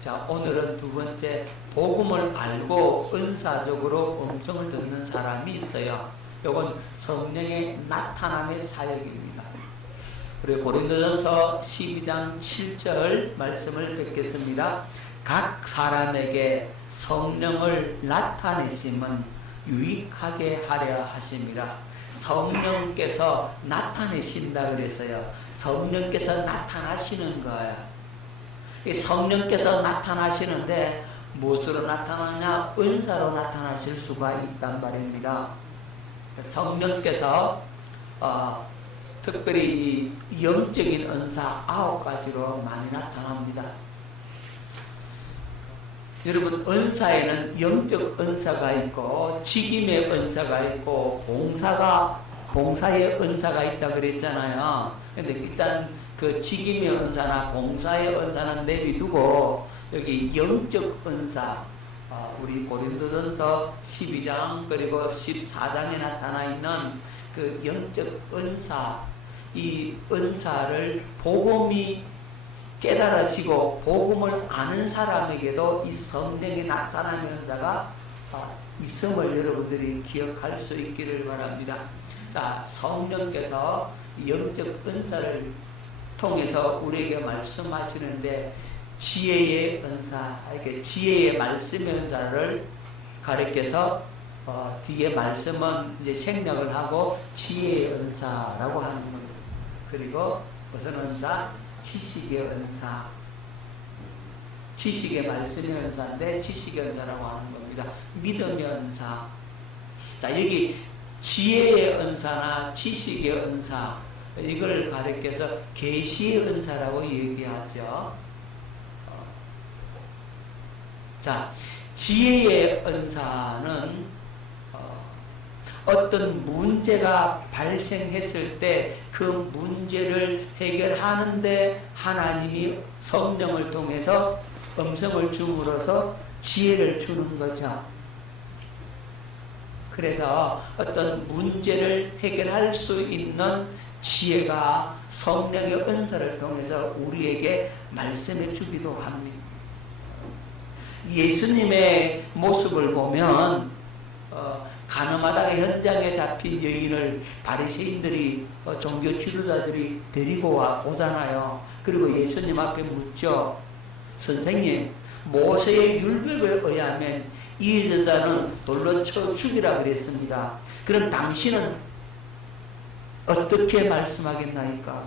자, 오늘은 두 번째, 복음을 알고 은사적으로 음성을 듣는 사람이 있어요. 이건 성령의 나타남의 사역입니다. 우리 고린도전서 12장 7절 말씀을 뵙겠습니다. 각 사람에게 성령을 나타내심은 유익하게 하려 하심이라. 성령께서 나타내신다 그랬어요. 성령께서 나타나시는 거예요. 이 성령께서 나타나시는데 무엇으로 나타나냐? 은사로 나타나실 수가 있단 말입니다. 성령께서 특별히 이 영적인 은사 9가지로 많이 나타납니다. 여러분, 은사에는 영적 은사가 있고 직임의 은사가 있고 봉사의 은사가 있다 그랬잖아요. 근데 일단 그 직임의 은사나 봉사의 은사는 내비두고 여기 영적 은사, 우리 고린도전서 12장 그리고 14장에 나타나 있는 그 영적 은사, 이 은사를 복음이 깨달아지고 복음을 아는 사람에게도 이 성령이 나타나는 은사가 있음을 여러분들이 기억할 수 있기를 바랍니다. 자, 성령께서 영적 은사를 통해서 우리에게 말씀하시는데 지혜의 은사, 이렇게 지혜의 말씀의 은사를 가르쳐서 뒤에 말씀은 이제 생략을 하고 지혜의 은사라고 하는 겁니다. 그리고 무슨 은사? 지식의 은사. 지식의 말씀의 은사인데 지식의 은사라고 하는 겁니다. 믿음의 은사. 자, 여기 지혜의 은사나 지식의 은사, 이걸 가르쳐서 계시의 은사라고 얘기하죠. 자, 지혜의 은사는 어떤 문제가 발생했을 때 그 문제를 해결하는데 하나님이 성령을 통해서 음성을 줌으로써 지혜를 주는 거죠. 그래서 어떤 문제를 해결할 수 있는 지혜가 성령의 은사를 통해서 우리에게 말씀해 주기도 합니다. 예수님의 모습을 보면 가늠하다가 현장에 잡힌 여인을 바리새인들이 종교 지도자들이 데리고 오잖아요. 그리고 예수님 앞에 묻죠. 선생님, 모세의 율법에 의하면 이 여자는 돌로 쳐 죽이라 그랬습니다. 그럼 당신은 어떻게 말씀하겠나이까?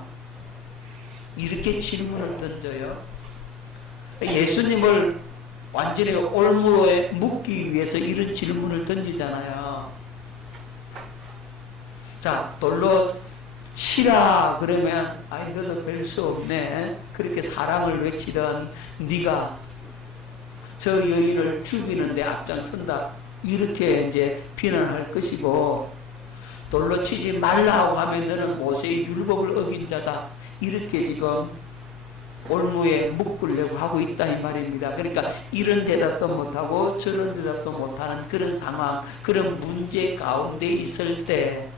이렇게 질문을 던져요. 예수님을 완전히 올무에 묻기 위해서 이런 질문을 던지잖아요. 자, 돌로 치라 그러면 아이 너도 별 수 없네. 그렇게 사랑을 외치던 네가 저 여인을 죽이는데 앞장선다. 이렇게 이제 비난할 것이고, 돌로 치지 말라고 하면 너는 모세의 율법을 어긴 자다. 이렇게 지금 올무에 묶으려고 하고 있다 이 말입니다. 그러니까 이런 대답도 못하고 저런 대답도 못하는 그런 상황, 그런 문제 가운데 있을 때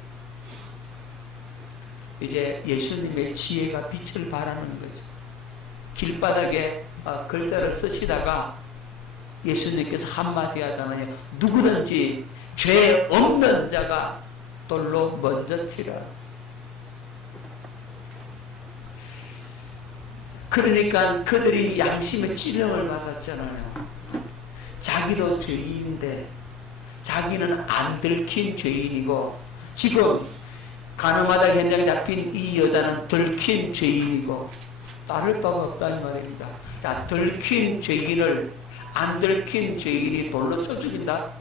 이제 예수님의 지혜가 빛을 발하는 거죠. 길바닥에 글자를 쓰시다가 예수님께서 한마디 하잖아요. 누구든지 죄 없는 자가 돌로 먼저 치라. 그러니까 그들이 양심의 찔림을 받았잖아요. 자기도 죄인인데 자기는 안 들킨 죄인이고, 지금 가늠하다 현장에 잡힌 이 여자는 들킨 죄인이고 따를 바가 없다는 말입니다. 자, 들킨 죄인을 안 들킨 죄인이 돌로 쳐 죽인다.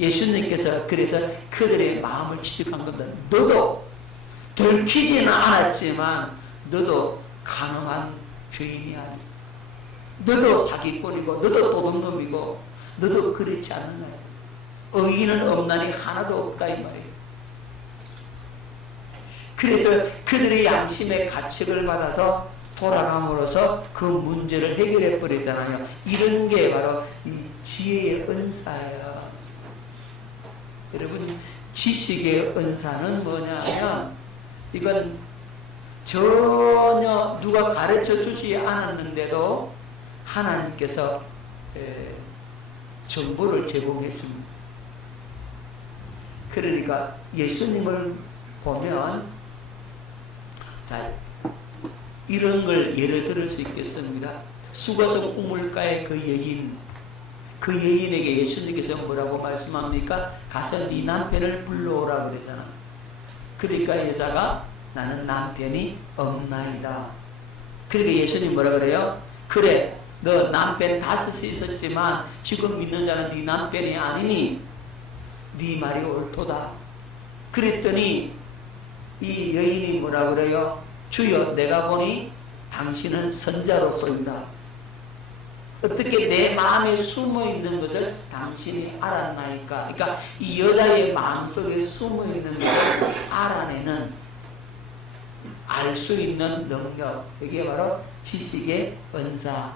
예수님께서 그래서 그들의 마음을 지적한 겁니다. 너도 들키지는 않았지만 너도 가늠한 죄인이야. 너도 사기꾼이고 너도 도둑놈이고 너도 그렇지 않나. 의인은 없나니 하나도 없다 이 말이에요. 그래서 그들의 양심의 가책을 받아서 돌아감으로써 그 문제를 해결해 버리잖아요. 이런 게 바로 이 지혜의 은사예요. 여러분, 지식의 은사는 뭐냐면 이건 전혀 누가 가르쳐 주지 않았는데도 하나님께서 정보를 제공해 줍니다. 그러니까 예수님을 보면 자, 이런 걸 예를 들을 수 있겠습니다. 수가성 우물가의 그 여인에게 예수님께서 뭐라고 말씀합니까? 가서 네 남편을 불러오라 그러잖아. 그러니까 여자가 나는 남편이 없나이다. 그러니까 예수님 뭐라 그래요? 그래, 너 남편 5이 있었지만 지금 믿는 자는 네 남편이 아니니 네 말이 옳도다. 그랬더니 이 여인이 뭐라 그래요? 주여, 내가 보니 당신은 선자로소이다. 어떻게 내 마음에 숨어 있는 것을 당신이 알았나이까? 그러니까 이 여자의 마음속에 숨어 있는 것을 알아내는, 알 수 있는 능력, 이게 바로 지식의 은사.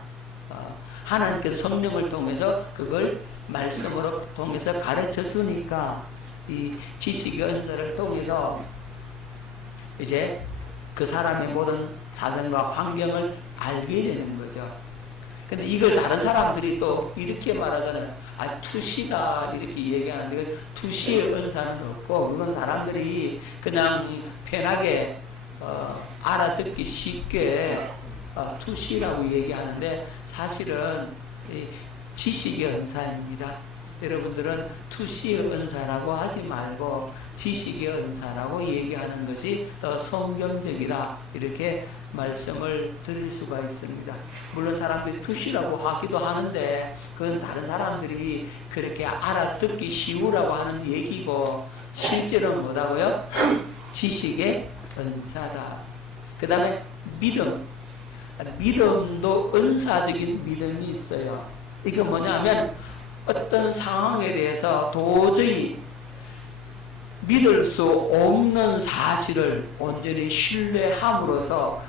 하나님께서 성령을 통해서 그걸 말씀으로 통해서 가르쳐 주니까 이 지식의 은사를 통해서 이제 그 사람의 모든 사정과 환경을 알게 되는 거죠. 근데 이걸 다른 사람들이 또 이렇게 말하잖아요. 아, 투시다 이렇게 얘기하는데 투시의 은사는 없고, 그건 사람들이 그냥 편하게 알아듣기 쉽게 투시라고 얘기하는데 사실은 지식의 은사입니다. 여러분들은 투시의 은사라고 하지 말고 지식의 은사라고 얘기하는 것이 더 성경적이다, 이렇게 말씀을 드릴 수가 있습니다. 물론 사람들이 투시라고 하기도 하는데 그건 다른 사람들이 그렇게 알아듣기 쉬우라고 하는 얘기고, 실제로는 뭐라고요? 지식의 은사다. 그 다음에 믿음. 믿음도 은사적인 믿음이 있어요. 이게 뭐냐면 어떤 상황에 대해서 도저히 믿을 수 없는 사실을 온전히 신뢰함으로써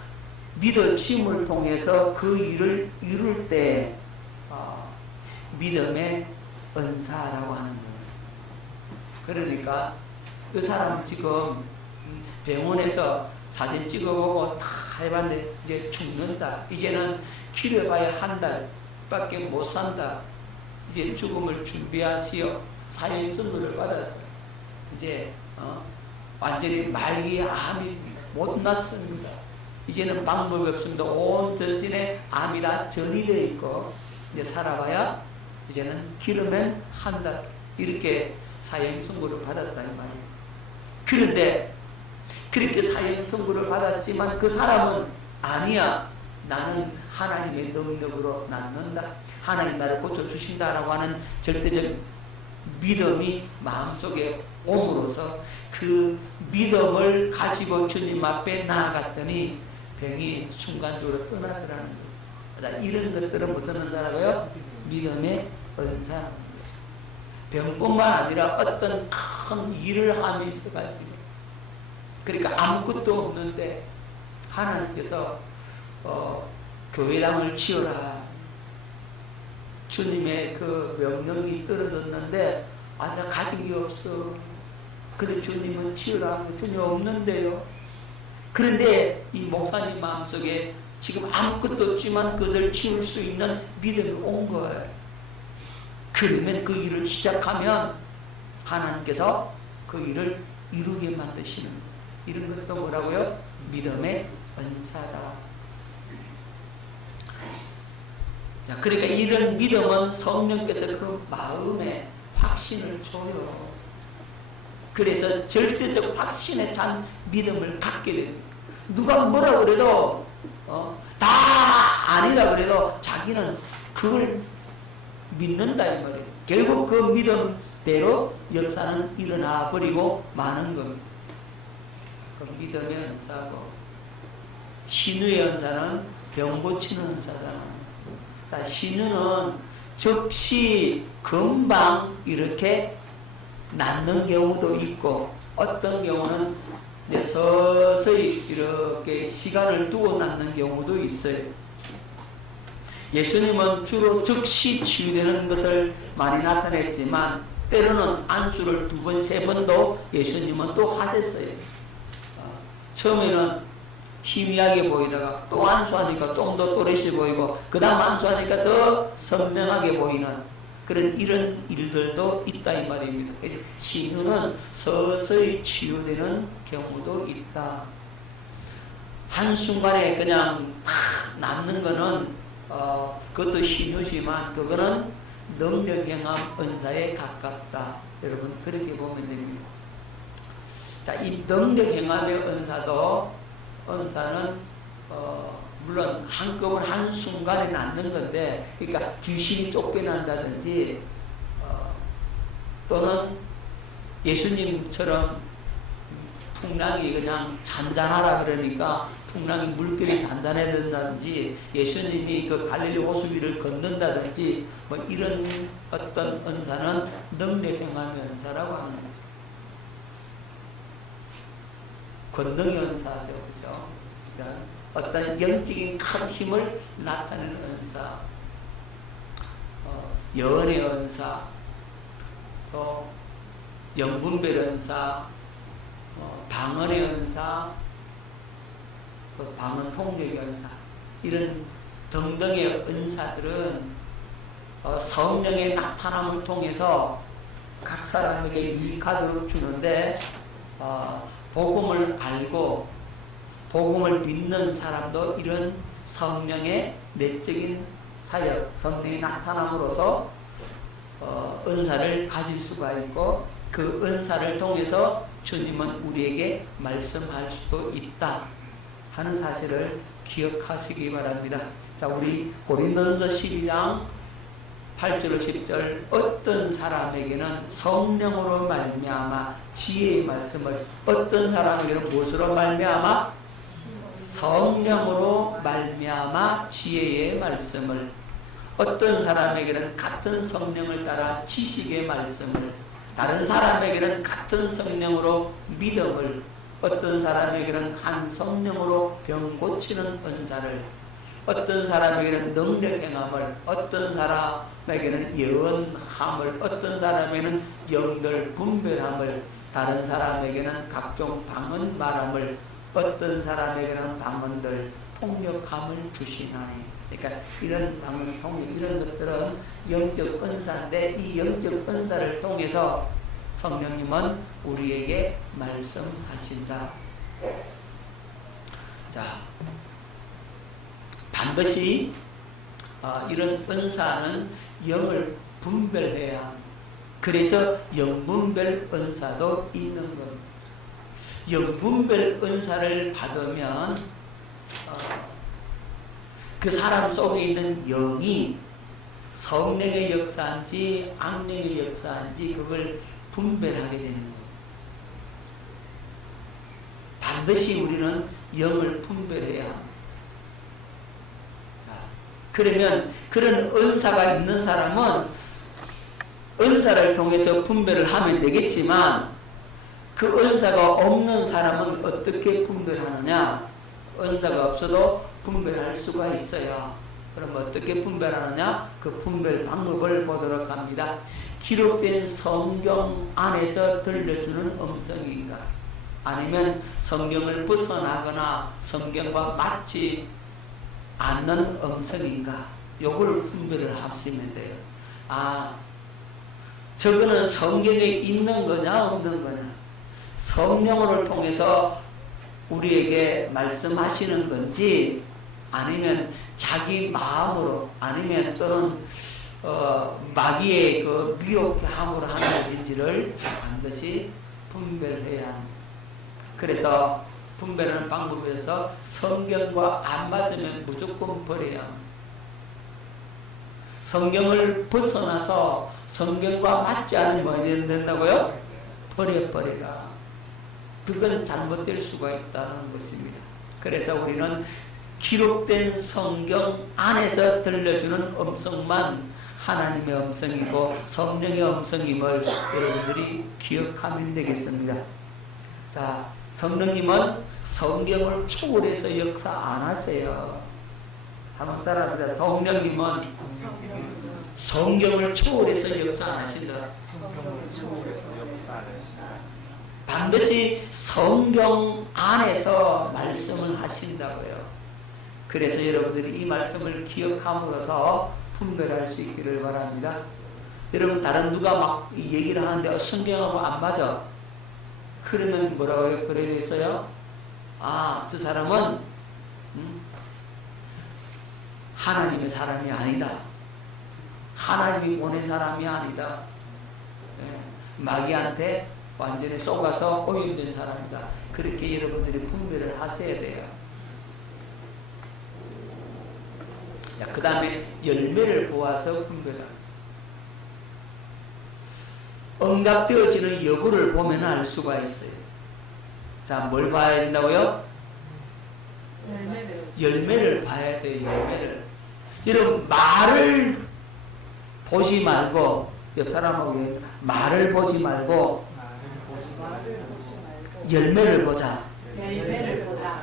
믿어짐을 통해서 그 일을 이룰 때 믿음의 은사라고 하는 거예요. 그러니까 그 사람 지금 병원에서 사진 찍어보고 다 해봤는데 이제 죽는다. 이제는 길어봐야 한 달밖에 못 산다. 이제 죽음을 준비하시어 사형 선고를 받았어요. 이제 완전히 말기에 암이 못 났습니다. 이제는 방법이 없습니다. 온 전신에 암이 다 전이 되어 있고 이제 살아봐야 이제는 길으면 한 달, 이렇게 사형 선고를 받았다 이 말이에요. 그런데 그렇게 사형 선고를 받았지만 그 사람은 아니야, 나는 하나님의 능력으로 낫는다, 하나님 나를 고쳐주신다라고 하는 절대적 믿음이 마음속에 옴으로써 그 믿음을 가지고 주님 앞에 나아갔더니 병이 순간적으로 떠나더라는 거예요. 이런 것들은 무슨 은사라고요? 믿음의 은사. 병뿐만 아니라 어떤 큰 일을 함에 있어가지고, 그러니까 아무것도 없는데 하나님께서 교회당을 지어라, 주님의 그 명령이 떨어졌는데 나 가진 게 없어. 근데 주님은 지으라. 주님 없는데요. 그런데 이 목사님 마음속에 지금 아무것도 없지만 그것을 지을 수 있는 믿음이 온 거예요. 그러면 그 일을 시작하면 하나님께서 그 일을 이루게 만드시는 거예요. 이런 것도 뭐라고요? 믿음의 은사다. 자, 그러니까 이런 믿음은 성령께서 그 마음에 확신을 줘요. 그래서 절대적 확신에 찬 믿음을 갖게 됩니다. 누가 뭐라 그래도 다 아니다 그래도 자기는 그걸 믿는다 이 말이에요. 결국 그 믿음대로 역사는 일어나 버리고 마는 겁니다. 그 믿음의 은사고, 신유의 은사는 병 고치는 은사다. 자, 신유는 즉시 금방 이렇게 낫는 경우도 있고, 어떤 경우는 이제 서서히 이렇게 시간을 두고 낫는 경우도 있어요. 예수님은 주로 즉시 치유되는 것을 많이 나타냈지만 때로는 안수를 2번, 3번도 예수님은 또 하셨어요. 처음에는 희미하게 보이다가 또 안수하니까 좀 더 또렷이 보이고 그 다음 안수하니까 더 선명하게 보이는 그런 이런 일들도 있다 이 말입니다. 그래서 신유는 서서히 치유되는 경우도 있다. 한순간에 그냥 탁 낫는 거는 그것도 신유지만 그거는 능력행함 은사에 가깝다. 여러분 그렇게 보면 됩니다. 자, 이 능력행함의 은사는 물론 한꺼번에 한순간에 낫는 건데, 그러니까 귀신이 쫓겨난다든지 또는 예수님처럼 풍랑이 그냥 잔잔하라 그러니까 풍랑이 물결이 잔잔해진다든지 예수님이 그 갈릴리 호수 위를 걷는다든지 뭐 이런 어떤 은사는 능력행함의 은사라고 하는 거죠. 권능의 은사죠. 그죠? 그러니까 어떤 영적인 큰 힘을 나타내는 은사, 예언의 은사, 또 영분별 은사, 방언의 은사, 또 방언 통역의 은사, 이런 등등의 은사들은 성령의 나타남을 통해서 각 사람에게 유익하도록 주는데, 복음을 알고 복음을 믿는 사람도 이런 성령의 내적인 사역, 성령의 나타남으로서 은사를 가질 수가 있고, 그 은사를 통해서 주님은 우리에게 말씀할 수도 있다 하는 사실을 기억하시기 바랍니다. 자, 우리 고린도전서 12장 8절 10절 어떤 사람에게는 성령으로 말미암아 지혜의 말씀을, 어떤 사람에게는 무엇으로 말미암아 성령으로 말미암아 지혜의 말씀을, 어떤 사람에게는 같은 성령을 따라 지식의 말씀을, 다른 사람에게는 같은 성령으로 믿음을, 어떤 사람에게는 한 성령으로 병 고치는 은사를, 어떤 사람에게는 능력행함을, 어떤 사람에게는 예언함을, 어떤 사람에게는 영들 분별함을, 다른 사람에게는 각종 방언 말함을, 어떤 사람에게는 방언들 통역함을 주시나니. 그러니까 이런 방언 통역, 이런 것들은 영적 은사인데, 이 영적 은사를 통해서 성령님은 우리에게 말씀하신다. 자, 반드시 이런 은사는 영을 분별해야 합니다. 그래서 영분별 은사도 있는 겁니다. 영분별 은사를 받으면 그 사람 속에 있는 영이 성령의 역사인지 악령의 역사인지 그걸 분별하게 되는 거예요. 반드시 우리는 영을 분별해야 합니다. 자, 그러면 그런 은사가 있는 사람은 은사를 통해서 분별을 하면 되겠지만, 그 은사가 없는 사람은 어떻게 분별하느냐? 은사가 없어도 분별할 수가 있어요. 그럼 어떻게 분별하느냐? 그 분별 방법을 보도록 합니다. 기록된 성경 안에서 들려주는 음성인가? 아니면 성경을 벗어나거나 성경과 맞지 않는 음성인가? 요걸 분별을 하시면 돼요. 저거는 성경에 있는 거냐 없는 거냐? 성령을 통해서 우리에게 말씀하시는 건지, 아니면 자기 마음으로, 아니면 또는 마귀의 그 미혹함으로 하는 것인지를 반드시 분별해야 합니다. 그래서 분별하는 방법에서 성경과 안 맞으면 무조건 버려야 합니다. 성경을 벗어나서 성경과 맞지 않으면 뭐 된다고요? 버려버리라. 그건 잘못될 수가 있다는 것입니다. 그래서 우리는 기록된 성경 안에서 들려주는 음성만 하나님의 음성이고 성령의 음성임을 여러분들이 기억하면 되겠습니다. 자, 성령님은 성경을 초월해서 역사 안 하세요. 한번 따라합니다. 성령님은 성경을 초월해서 역사 안 하신다. 반드시 성경 안에서 말씀을 하신다고요. 그래서 여러분들이 이 말씀을 기억함으로써 분별할 수 있기를 바랍니다. 여러분 다른 누가 막 얘기를 하는데 성경하고 안 맞아. 그러면 뭐라고 그래 있어요? 아, 저 사람은 하나님의 사람이 아니다. 하나님이 보낸 사람이 아니다. 마귀한테 완전히 속아서 오염된 사람이다. 그렇게 여러분들이 분별을 하셔야 돼요. 그 다음에 열매를 보아서 분별합니다. 응답되어지는 여부를 보면 알 수가 있어요. 자, 뭘 봐야 된다고요? 열매를 봐야 돼요. 열매를. 여러분 말을 보지 말고, 옆 사람하고 말을 보지 말고 열매를 보자. 열매를 보자.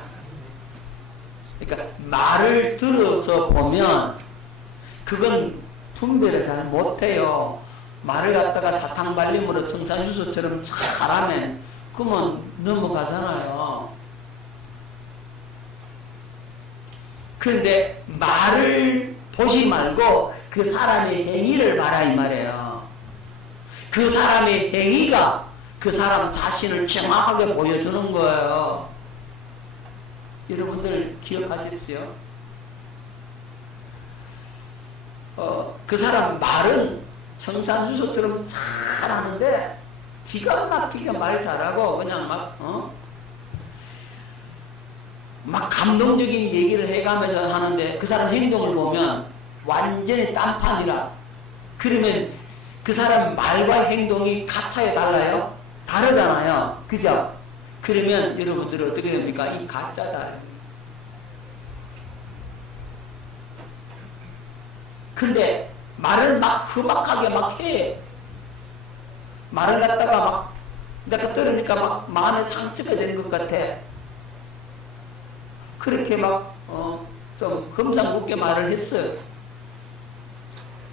그러니까 말을 들어서 보면 그건 분별을 잘 못해요. 말을 갖다가 사탕 발림으로 청산주소처럼 잘하면 그러면 넘어가잖아요. 그런데 말을 보지 말고 그 사람의 행위를 봐라 이 말이에요. 그 사람의 행위가 그 사람 자신을 정확하게 보여주는 거예요. 여러분들 기억하십시오. 그 사람 말은 청산유소처럼 잘하는데 기가 막히게 말 잘하고 그냥 막 감동적인 얘기를 해가면서 하는데 그 사람 행동을 보면 완전히 딴판이라. 그러면 그 사람 말과 행동이 같아요, 달라요? 다르잖아요. 그죠? 그러면 여러분들은 어떻게 됩니까? 이 가짜다. 근데 말을 막 험악하게 막 해. 말을 갖다가 막 내가 들으니까 막 마음에 상처가 되는 것 같아. 그렇게 막 좀 험상궂게 말을 했어요.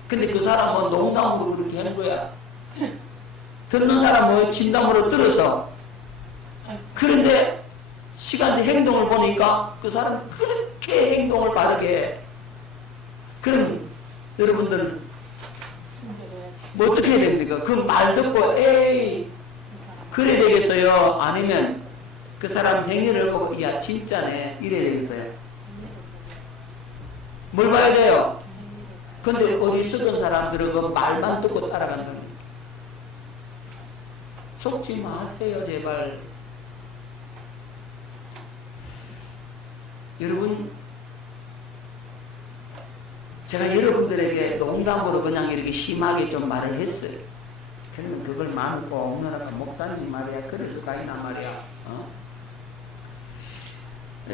근데 그 사람은 농담으로 그렇게 한 거야. 듣는 사람은 진담으로 들어서. 그런데 시간 뒤 행동을 보니까 그 사람은 그렇게 행동을 바르게 해. 그럼 여러분들은 뭐 어떻게 해야 됩니까? 그 말 듣고 에이 그래 되겠어요? 아니면 그 사람 행위를 보고 야 진짜네 이래 되겠어요? 뭘 봐야 돼요? 근데 어디 쓰던 사람들은 그 말만 듣고 따라가는 겁니다. 속지 마세요 제발. 여러분 제가 여러분들에게 농담으로 그냥 이렇게 심하게 좀 말을 했어요. 그러면 그걸 마음을 꼭 없느라고 목사님 말이야 그래서 가이나 말이야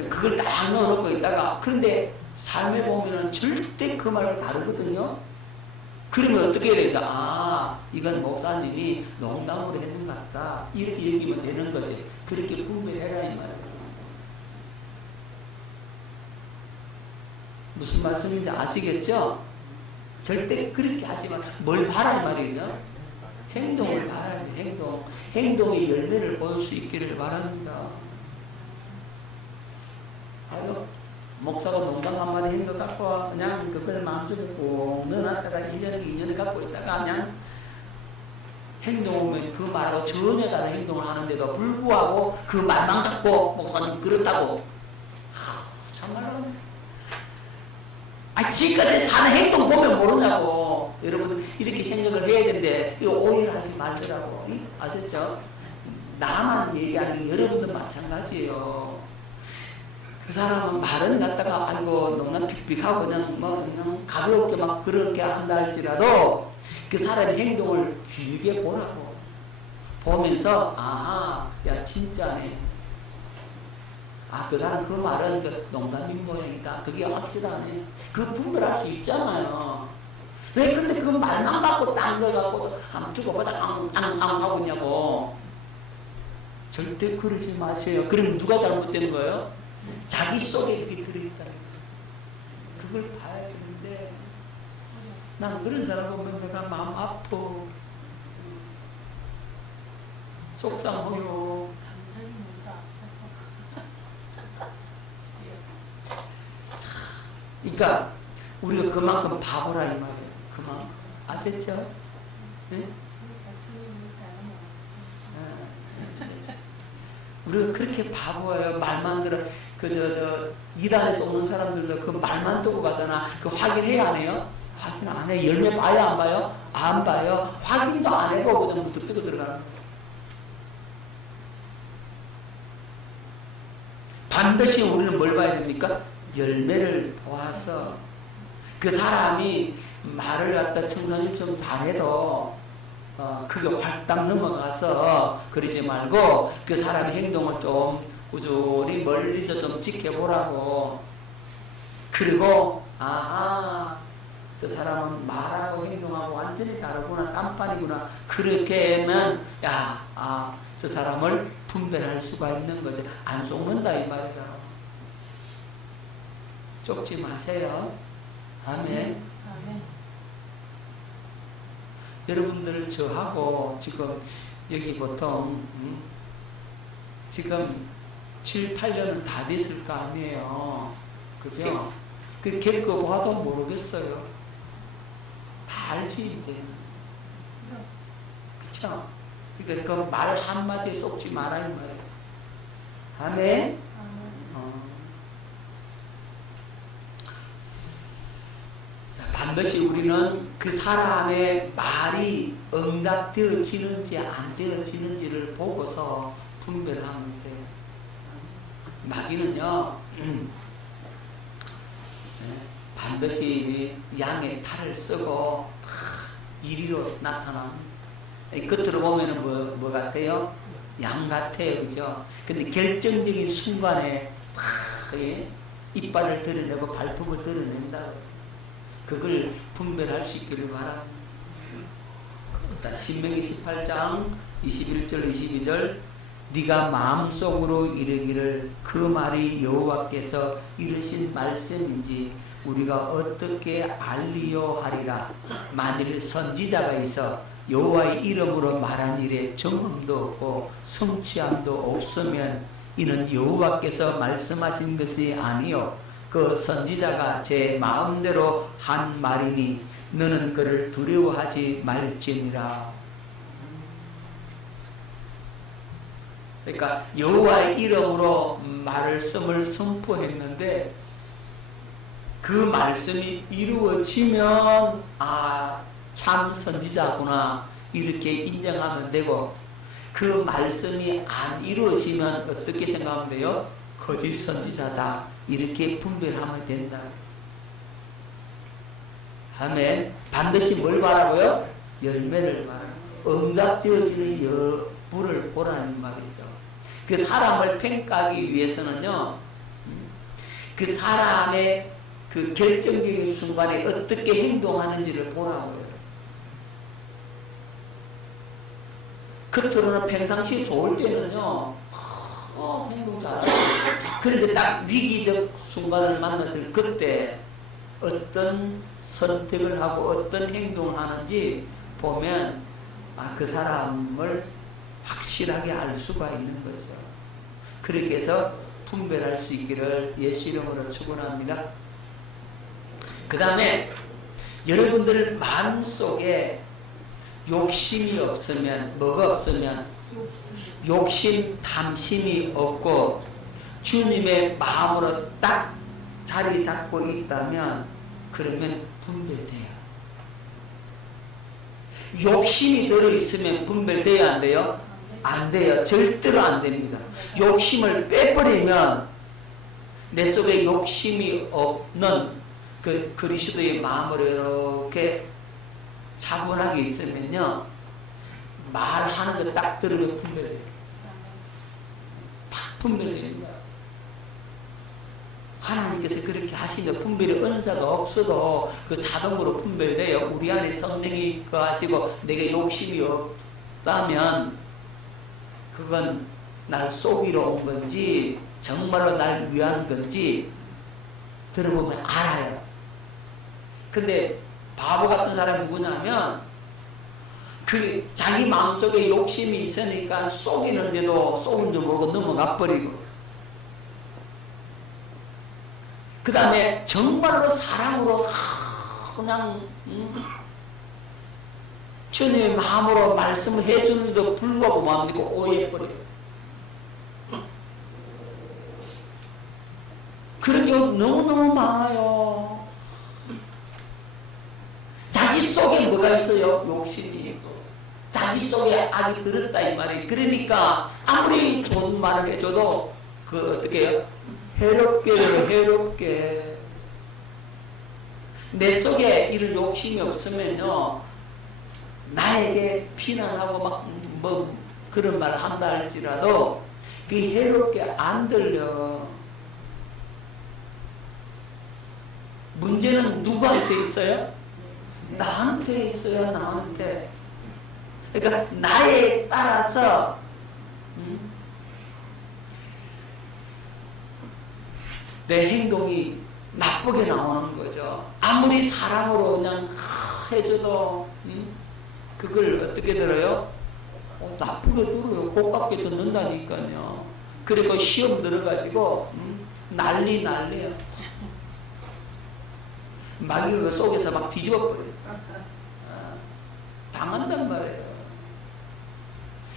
그걸 딱 넣어놓고 있다가 그런데 삶에 보면은 절대 그 말을 다르거든요. 그러면 어떻게 해야 되죠? 아 이건 목사님이 농담으로 했는 것 같다 이렇게 얘기하면 되는 거지. 그렇게 분별해라 이 말이에요. 무슨 말씀인지 아시겠죠? 절대 그렇게 하지 마. 뭘 봐라 말이죠? 행동을 봐야 돼. 행동. 행동의 열매를 볼 수 있기를 바랍니다. 아유, 목사가 농담 한마디 한 것 갖고 그냥 그걸 마음속에 꼭 넣어놨다가 1년, 2년을 갖고 있다가 그냥 행동 오면 그 말하고 전혀 다른 행동을 하는데도 불구하고 그 말만 갖고 목사님 그렇다고. 정말로 지금까지 사는 행동 보면 모르냐고. 여러분 이렇게 생각을 해야 되는데 이거 오해를 하지 말더라고. 아셨죠? 나만 얘기하는 게 여러분도 마찬가지예요. 그 사람은 말은 갖다가 아이고 농담 픽픽하고 그냥 가볍게 막 그렇게 한다 할지라도 그 사람의 행동을 길게 보라고. 보면서 야 진짜네. 그 사람 그 말은 그 농담인 모양이다. 그게 확실하네. 그 분별할 수 있잖아요. 왜 근데 그 말만 받고 딴 거 갖고 한번 두고 보자 앙 하고 있냐고. 절대 그러지 마세요. 그럼 누가 잘못된 거예요? 자기 속에 이렇게 들어있다는 거예요. 그걸 봐야 되는데 난 그런 사람 보면 내가 마음 아파. 속상해요. 그러니까 우리가 그만큼 바보라 이 말이에요. 그만큼. 아셨죠? 네? 우리가 그렇게 바보예요. 말만 들어. 이단에서 오는 사람들도 그 말만 듣고 가잖아. 그 확인해야 안 해요? 확인 안 해. 열매 봐요? 안 봐요? 안 봐요. 확인도 안 해보고 그냥 무뚝 뜨고 들어가는 거예요. 반드시 우리는 뭘 봐야 됩니까? 열매를 보아서 그 사람이 말을 갖다 청소년처럼 잘해도 그게 활딱 넘어가서 그러지 말고 그 사람의 행동을 좀 우주리 멀리서 좀 지켜보라고. 그리고 저 사람은 말하고 행동하고 완전히 다르구나, 딴판이구나. 그렇게 하면 저 사람을 분별할 수가 있는 거지. 안 속는다 이 말이다. 쫓지 마세요. 아멘. 여러분들 저하고 지금 여기 보통 지금 7, 8년은 다 됐을 거 아니에요. 그죠? 그 겪어봐도 모르겠어요. 다 알지 이제. 그쵸? 그러니까 그 말 한마디에 쏙지 마라 이 말이에요. 아멘. 반드시 우리는 그 사람의 말이 응답되어지는지 안 되어지는지를 보고서 분별하면 돼요. 마귀는요, 반드시 양의 탈을 쓰고 이리로 나타납니다. 겉으로 보면은 뭐 같아요? 양 같아요. 그죠? 근데 결정적인 순간에 이빨을 드러내고 발톱을 드러낸다. 그걸 분별할 수 있기를 바랍니다. 신명기 18장 21절 22절 네가 마음속으로 이르기를 그 말이 여호와께서 이르신 말씀인지 우리가 어떻게 알리요 하리라. 만일 선지자가 있어 여호와의 이름으로 말한 일에 정함도 없고 성취함도 없으면 이는 여호와께서 말씀하신 것이 아니요 그 선지자가 제 마음대로 한 말이니 너는 그를 두려워하지 말지니라. 그러니까 여호와의 이름으로 말씀을 선포했는데 그 말씀이 이루어지면 참 선지자구나 이렇게 인정하면 되고, 그 말씀이 안 이루어지면 어떻게 생각하면 돼요? 거짓 선지자다 이렇게 분별하면 된다. 아멘. 반드시 뭘 바라고요? 열매를 바라고 응답되어지는 여부를 보라는 말이죠. 그 사람을 평가하기 위해서는요, 그 사람의 그 결정적인 순간에 어떻게 행동하는지를 보라고요. 겉으로는 평상시 좋을 때는요, 행동 잘하고. 그런데 딱 위기적 순간을 만났을 그때 어떤 선택을 하고 어떤 행동을 하는지 보면 그 사람을 확실하게 알 수가 있는 거죠. 그렇게 해서 분별할 수 있기를 예수 이름으로 축원합니다. 그 다음에 여러분들 마음속에 욕심이 없으면, 뭐가 없으면? 욕심, 탐심이 없고 주님의 마음으로 딱 자리 잡고 있다면 그러면 분별돼요. 욕심이 들어있으면 분별돼야 안 돼요? 안 돼요. 절대로 안 됩니다. 욕심을 빼버리면 내 속에 욕심이 없는 그 그리스도의 마음으로 이렇게 차분하게 있으면요, 말하는 거 딱 들으면 분별돼요. 딱 분별됩니다. 하나님께서 그렇게 하시면 분별의 은사가 없어도 그 자동으로 분별돼요. 우리 안에 성령이 거하시고 내게 욕심이 없다면 그건 날 속이러 온 건지 정말로 날 위한 건지 들어보면 알아요. 근데 바보 같은 사람이 누구냐면 그 자기 마음속에 욕심이 있으니까 속이는데도 속은 줄 모르고 넘어가 버리고, 그 다음에 정말로 사랑으로 그냥 주님의 마음으로 말씀을 해주는데도 불구하고 마음대로 오해해버려요. 그런 경우 너무너무 많아요. 자기 속에 뭐가 있어요? 욕심이 있고 자기 속에 악이 들었다 이 말이에요. 그러니까 아무리 좋은 말을 해줘도 그 어떻게 해요? 해롭게 내 속에 이런 욕심이 없으면요, 나에게 비난하고 막 뭐 그런 말을 한다 할지라도 그게 해롭게 안 들려. 문제는 누구한테 있어요? 나한테 있어요. 나한테. 그러니까 나에 따라서 내 행동이 나쁘게 나오는 거죠. 아무리 사랑으로 그냥 해줘도 그걸 어떻게 들어요? 나쁘게 들어요. 고깝게 듣는다니까요. 그리고 시험 들어가지고 난리야. 마귀가 그 속에서 막 뒤집어 버려요. 당한단 말이에요.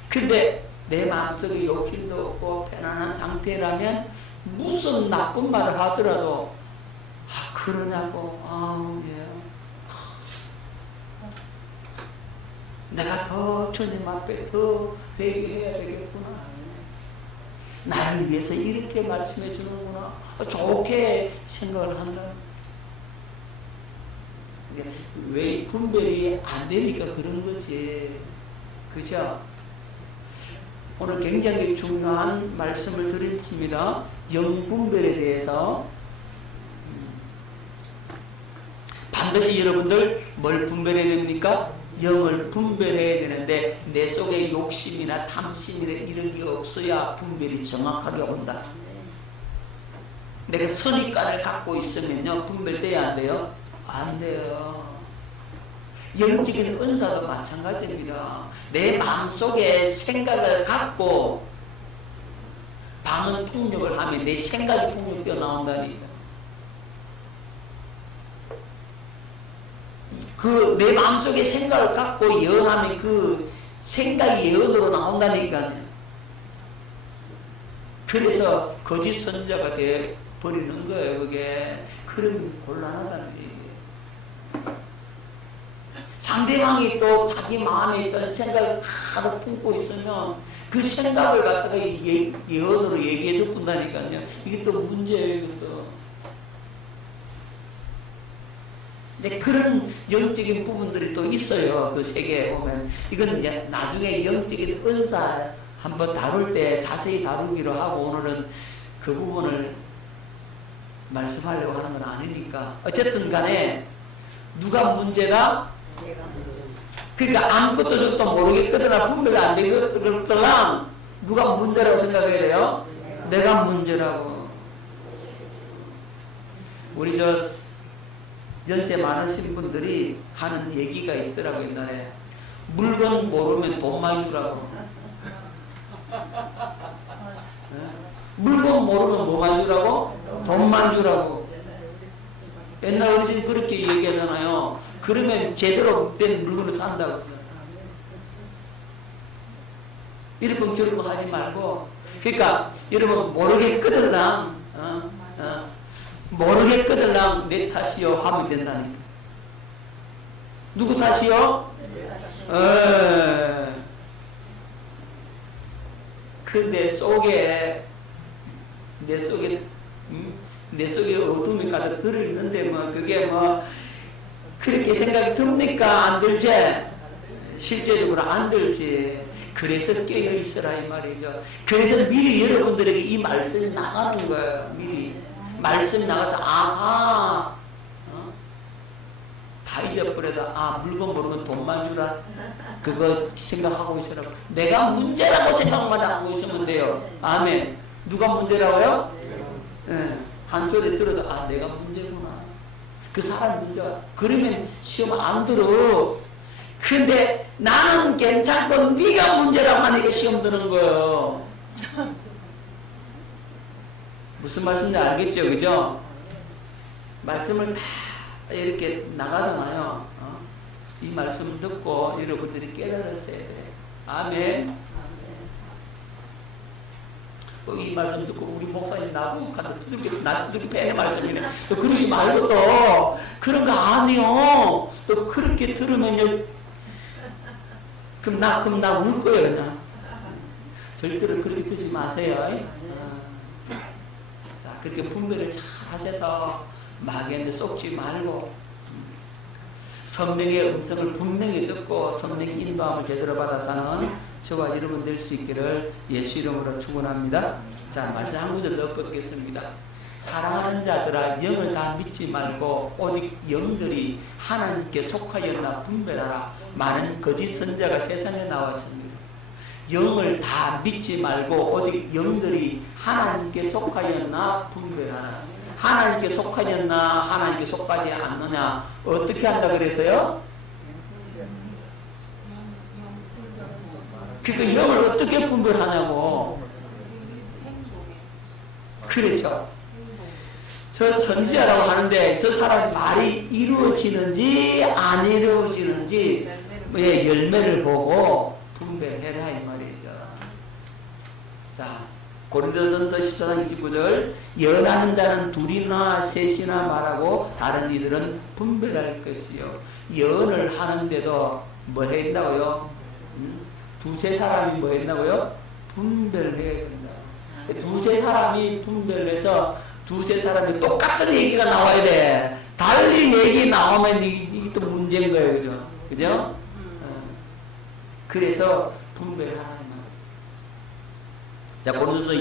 근데 내 마음속에 욕심도 없고 편안한 상태라면 무슨 나쁜 말을 하더라도 그러냐고, 예. 내가 더 주님 앞에 더 회개해야 되겠구나. 나를 위해서 이렇게 말씀해 주는구나. 좋게 생각을 한다. 왜 분별이 안 되니까 그런 거지. 그죠? 오늘 굉장히 중요한 말씀을 드렸습니다. 영분별에 대해서. 반드시 여러분들 뭘 분별해야 됩니까? 영을 분별해야 되는데 내 속에 욕심이나 탐심이나 이런 게 없어야 분별이 정확하게 온다. 내가 선입관을 갖고 있으면요, 분별돼야 안 돼요? 안 돼요. 영적인 은사도 마찬가지입니다. 내 마음속에 생각을 갖고 방언 통역을 하면 내 생각이 통역되어 나온다니까. 그 내 마음속에 생각을 갖고 예언하면 그 생각이 예언으로 나온다니까요. 그래서 거짓 선자가 돼 버리는 거예요. 그게. 그러면 곤란하다는 얘기예요. 상대방이 또 자기 마음에 있던 생각을 가득 품고 있으면 그 생각을 갖다가 예언으로 얘기해 줘 본다니까요. 이게 또 문제예요. 이것도. 이제 그런 영적인 부분들이 또 있어요. 그 세계에 보면. 이건 이제 나중에 영적인 은사 한번 다룰 때 자세히 다루기로 하고, 오늘은 그 부분을 말씀하려고 하는 건 아니니까. 어쨌든 간에 누가 문제다? 그러니까 아무것도 저것도 모르겠거나 분별 안 되겠거나 누가 문제라고 생각해야 돼요? 내가 문제라고. 우리 연세 많으신 분들이 하는 얘기가 있더라고요. 옛날에 물건 모르면 돈만 주라고. 물건 모르면 뭐만 주라고? 돈만 주라고. 옛날 어르신 그렇게 얘기하잖아요. 그러면 제대로 된 물건을 산다고. 이렇게 저런 거 하지 말고. 그러니까 여러분 모르겠거들랑 모르겠거들랑 내 탓이요 하면 된다니까. 누구 탓이요? 근데 내 속에 어둠이 가득 들어있는데 뭐 그게 뭐 그렇게 생각이 듭니까? 안 들지? 실제적으로 안 들지. 그래서 깨어있으라 이 말이죠. 그래서 미리 여러분들에게 이 말씀이 나가는 거예요. 미리 말씀이 나가서 아하, 다 잊어버려도 물건 모르면 돈만 주라. 그거 생각하고 있으라고. 내가 문제라고 생각만 하고 있으면 돼요. 아멘. 누가 문제라고요? 네. 한 소리 들어도 내가 문제구나. 그 사람 문제가. 그러면 시험 안 들어. 근데 나는 괜찮고 네가 문제라고 하니까 시험 드는 거예요. 무슨 말씀인지 알겠죠? 그죠? 말씀을 다 이렇게 나가잖아요. 이 말씀 듣고 여러분들이 깨달았어야 돼. 아멘. 이 말씀 듣고 우리 목사님 나보고 나 두들겨 패는 말씀이네. 또 그러지 말고 또 그런 거 아니요. 또 그렇게 들으면요. 그럼 나 울 거예요 그냥. 절대로 그렇게 듣지 마세요. 자, 그렇게 분별을 잘 하셔서 마귀한테 속지 말고 성령의 음성을 분명히 듣고 성령의 인도함을 제대로 받아서는 저와 여러분 될 수 있기를 예수 이름으로 축원합니다. 자, 말씀 한 구절 더 뻗겠습니다. 사랑하는 자들아 영을 다 믿지 말고 오직 영들이 하나님께 속하였나 분별하라. 많은 거짓 선자가 세상에 나왔습니다. 영을 다 믿지 말고 오직 영들이 하나님께 속하였나 분별하라. 하나님께 속하였나 하나님께 속하지 않느냐 어떻게 한다 그랬어요? 그러니까 영을 어떻게 분별하냐고. 그렇죠. 저 선지자라고 하는데 저 사람이 말이 이루어지는지 안 이루어지는지 열매를 보고 분별해라 이 말이죠. 자, 고린도전서 14장 29절 연하는 자는 둘이나 셋이나 말하고 다른 이들은 분별할 것이요. 연을 하는데도 뭐 해야 된다고요? 두세 사람이 뭐 했나고요? 분별해야 된다. 두세 사람이 분별해서 두세 사람이 똑같은 얘기가 나와야 돼. 달리 얘기 나오면 이게 또 문제인 거예요. 그죠? 그죠? 그래서 분별하라. 자, 고린도서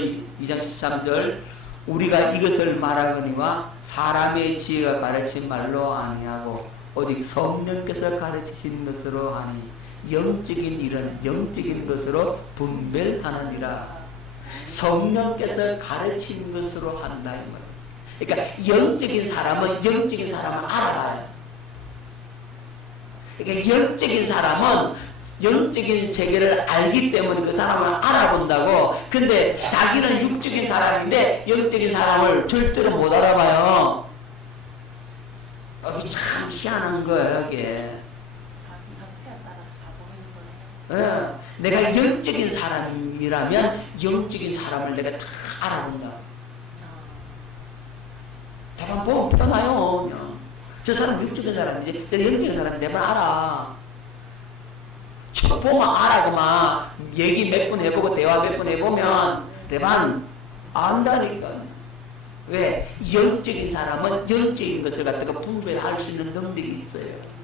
2장 13절 우리가 이것을 말하거니와 사람의 지혜가 가르친 말로 아니하고 오직 성령께서 가르치신 것으로 하니 영적인 일은 영적인 것으로 분별하느니라. 성령께서 가르친 것으로 한다 이 말. 그러니까 영적인 사람은 영적인 사람을 알아요. 그러니까 영적인 사람은 영적인 세계를 알기 때문에 그 사람을 알아본다고. 근데 자기는 육적인 사람인데 영적인 사람을 절대로 못 알아봐요. 여기 참 희한한 거예요 이게. 내가 영적인 사람이라면 영적인 사람을 내가 다 알아본다. 대만 보면 편해요. 저 사람 육적인 사람이지 저 영적인 사람 내가 알아. 저 보면 알아고만 얘기 몇 번 해보고 대화 몇 번 해보면 대만 안다니까. 왜? 영적인 사람은 영적인 것을 갖다가 분별할 수 있는 능력이 있어요.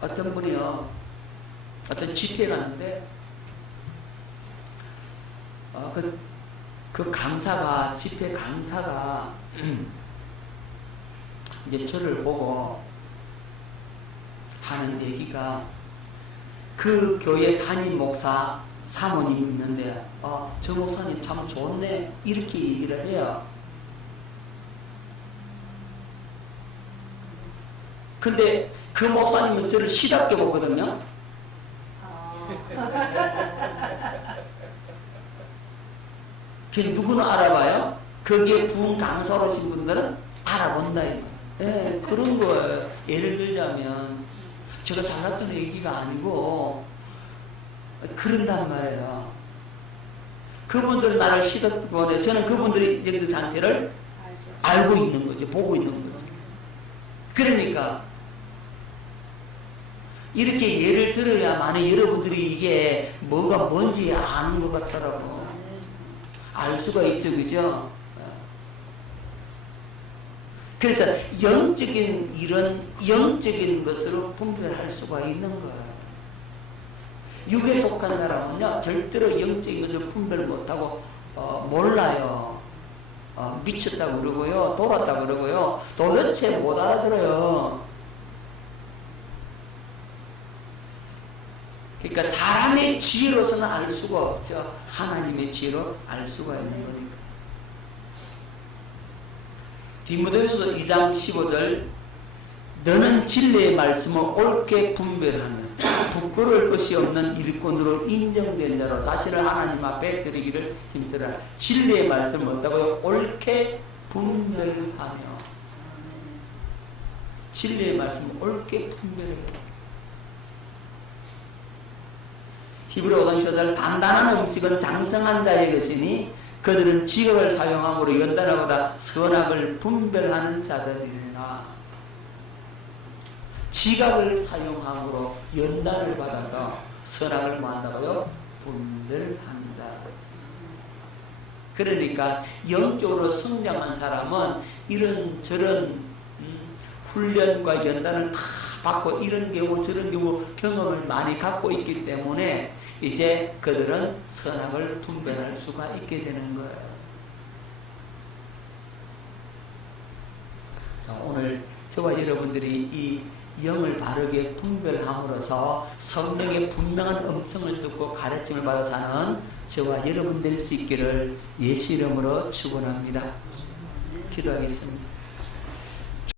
어떤 분이요, 어떤 집회에 갔는데, 그 강사가, 집회 강사가, 이제 저를 보고 하는 얘기가, 그 교회 담임 목사 사모님이 있는데, 저 목사님 참 좋네. 이렇게 얘기를 해요. 근데 그 목사님은 저를 시답게 보거든요. 그 누구는 알아봐요? 거기에 부흥 강사로신 분들은 알아본다. 예, 그런 거예요. 예를 들자면 제가 잘났던 얘기가 아니고 그런단 말이에요. 그분들은 나를 시답게 보는데 저는 그분들의 영적 상태를 알고 있는 거죠. 보고 있는 거죠. 그러니까 이렇게 예를 들어야만 여러분들이 이게 뭐가 뭔지 아는 것 같더라고. 알 수가 있죠, 그죠? 그래서 영적인 일은 영적인 것으로 분별할 수가 있는 거예요. 육에 속한 사람은요, 절대로 영적인 것을 분별 못하고, 몰라요. 미쳤다고 그러고요, 돌았다고 그러고요, 도대체 못 알아들어요. 그러니까 사람의 지혜로서는 알 수가 없죠. 하나님의 지혜로 알 수가 있는 거니까. 디모데후서 2장 15절 너는 진리의 말씀을 옳게 분별하며 부끄러울 것이 없는 일꾼으로 인정된 자로 자신을 하나님 앞에 드리기를 힘쓰라. 진리의 말씀을 어떻고요? 옳게 분별하며. 진리의 말씀을 옳게 분별해요. 히브리 5장 15절 단단한 음식은 장성한 자의 것이니 그들은 지각을 사용함으로 연단하보다 선악을 분별하는 자들이라. 지각을 사용함으로 연단을 받아서 선악을 뭐한다고요? 분별한다. 그러니까 영적으로 성장한 사람은 이런저런 훈련과 연단을 다 받고 이런 경우 저런 경우 경험을 많이 갖고 있기 때문에 이제 그들은 선악을 분별할 수가 있게 되는 거예요. 자, 오늘 저와 여러분들이 이 영을 바르게 분별함으로써 성령의 분명한 음성을 듣고 가르침을 받아 사는 저와 여러분 될 수 있기를 예수 이름으로 축원합니다. 기도하겠습니다.